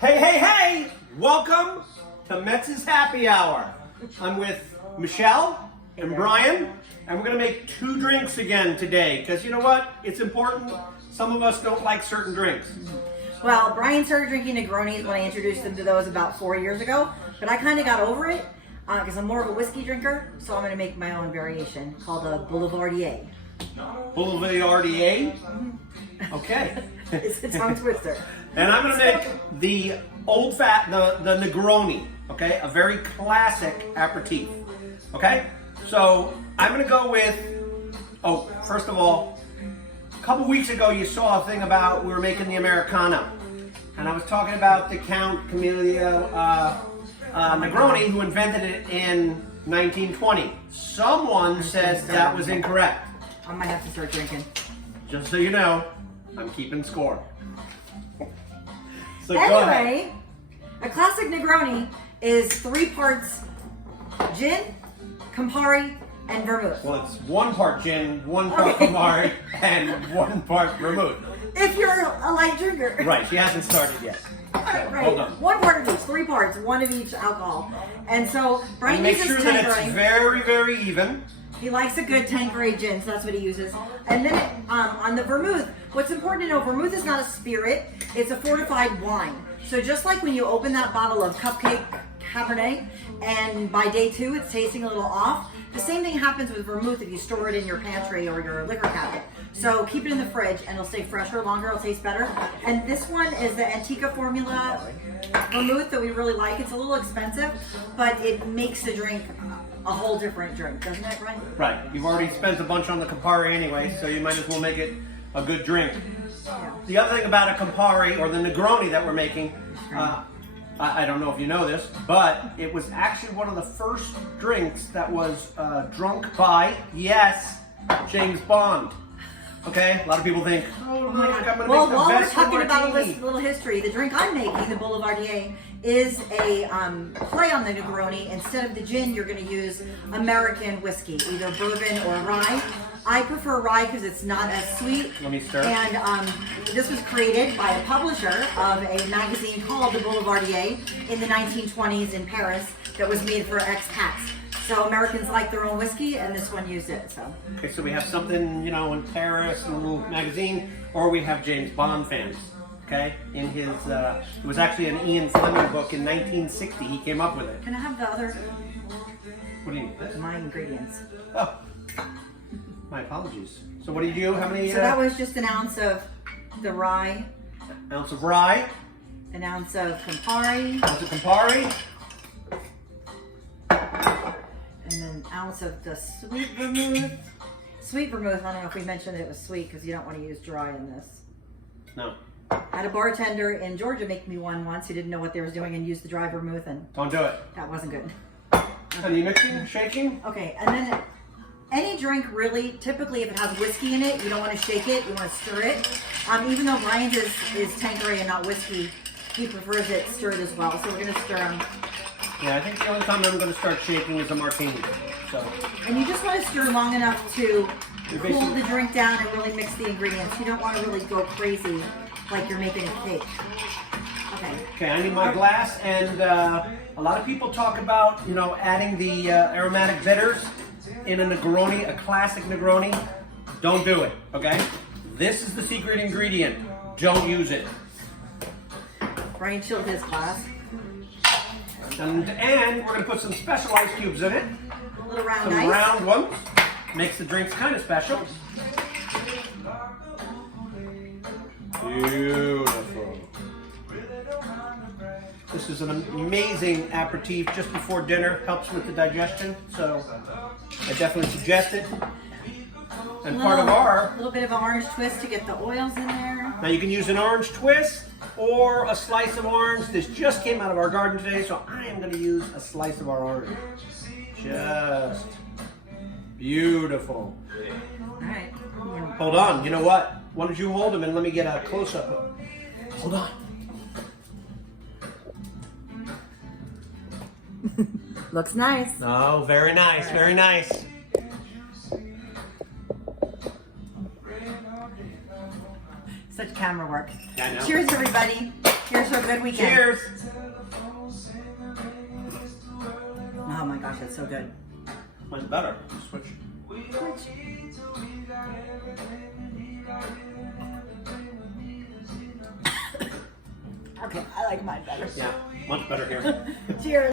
Hey, hey, hey! Welcome to Metz's Happy Hour. I'm with Michelle and Brian, and we're going to make 2 drinks again today, because you know what? It's important. Some of us don't like certain drinks. Well, Brian started drinking Negronis when I introduced him to those about 4 years ago, but I kind of got over it because I'm more of a whiskey drinker, so I'm going to make my own variation called a Boulevardier. Boulevardier? Okay. It's a tongue twister. And I'm going to make the the Negroni, okay? A very classic aperitif, okay? So I'm going to go with, first of all, a couple weeks ago you saw a thing about we were making the Americano. And I was talking about the Count Camillo Negroni who invented it in 1920. Someone says that was incorrect. I might have to start drinking. Just so you know, I'm keeping score. So anyway, a classic Negroni is 3 parts gin, Campari, and vermouth. Well, it's 1 part gin, 1 part Campari, and 1 part vermouth. If you're a light drinker. Right, she hasn't started yet. So, right. Hold on. 1 part of each, 3 parts, 1 of each alcohol. And so Brian Make uses sure that Tanqueray. it's very, very even. He likes a good Tanqueray gin, so that's what he uses. And then on the vermouth, what's important to know, vermouth is not a spirit, it's a fortified wine. So just like when you open that bottle of Cupcake Cabernet, and by day 2 it's tasting a little off, the same thing happens with vermouth if you store it in your pantry or your liquor cabinet. So keep it in the fridge and it'll stay fresher longer, it'll taste better. And this one is the Antica Formula vermouth that we really like. It's a little expensive, but it makes the drink a whole different drink, doesn't it, Brian? Right. You've already spent a bunch on the Campari anyway, so you might as well make it a good drink. Yeah. The other thing about a Campari, or the Negroni that we're making, I don't know if you know this, but it was actually one of the first drinks that was drunk by, yes, James Bond. Okay? A lot of people think, oh my God, I'm going to make the while we're best talking about a martini. little history, the drink I'm making, the Boulevardier, is a play on the Negroni. Instead of the gin, you're going to use American whiskey, either bourbon or rye. I prefer rye because it's not as sweet. Let me stir. And this was created by a publisher of a magazine called the Boulevardier in the 1920s in Paris that was made for expats. So Americans like their own whiskey, and this one used it. So. Okay, so we have something, in Paris, in a little magazine, or we have James Bond fans. Okay, in his, it was actually an Ian Fleming book in 1960. He came up with it. Can I have the other? What do you need? This? My ingredients. Oh, my apologies. So what do you do? How many? So that was just an ounce of the rye. Ounce of rye. An ounce of Campari. Ounce of Campari. And then an ounce of the sweet vermouth. Sweet vermouth, I don't know if we mentioned it was sweet because you don't want to use dry in this. No. I had a bartender in Georgia make me one once who didn't know what they was doing and used the dry vermouth, and Don't do it. that wasn't good. Are you mixing, shaking? Okay, and then any drink really, typically if it has whiskey in it, you don't want to shake it, you want to stir it. Even though Brian's is Tanqueray and not whiskey, he prefers it stirred as well, so we're going to stir them. Yeah, I think the only time I'm going to start shaking is a martini. So. And you just want to stir long enough to cool the drink down and really mix the ingredients. You don't want to really go crazy like you're making a cake. Okay. Okay, I need my glass, and a lot of people talk about, adding the aromatic bitters in a Negroni, a classic Negroni. Don't do it, okay? This is the secret ingredient. Don't use it. Brian chilled his glass. And we're going to put some special ice cubes in it. A little round Some ice. round ones. Makes the drinks kind of special. Beautiful. This is an amazing aperitif just before dinner. Helps with the digestion, so I definitely suggest it. And part of A little bit of an orange twist to get the oils in there. now you can use an orange twist or a slice of orange. This just came out of our garden today, so I am going to use a slice of our orange. Just beautiful. All right. Hold on, you know what? Why don't you hold them and let me get a close-up. Hold on. Looks nice. Oh, very nice, very nice. Such camera work. I know. Cheers, everybody. Here's to a good weekend. Cheers. Oh my gosh, that's so good. Mine's better. Switch. Okay, I like mine better. Yeah, much better here. Cheers.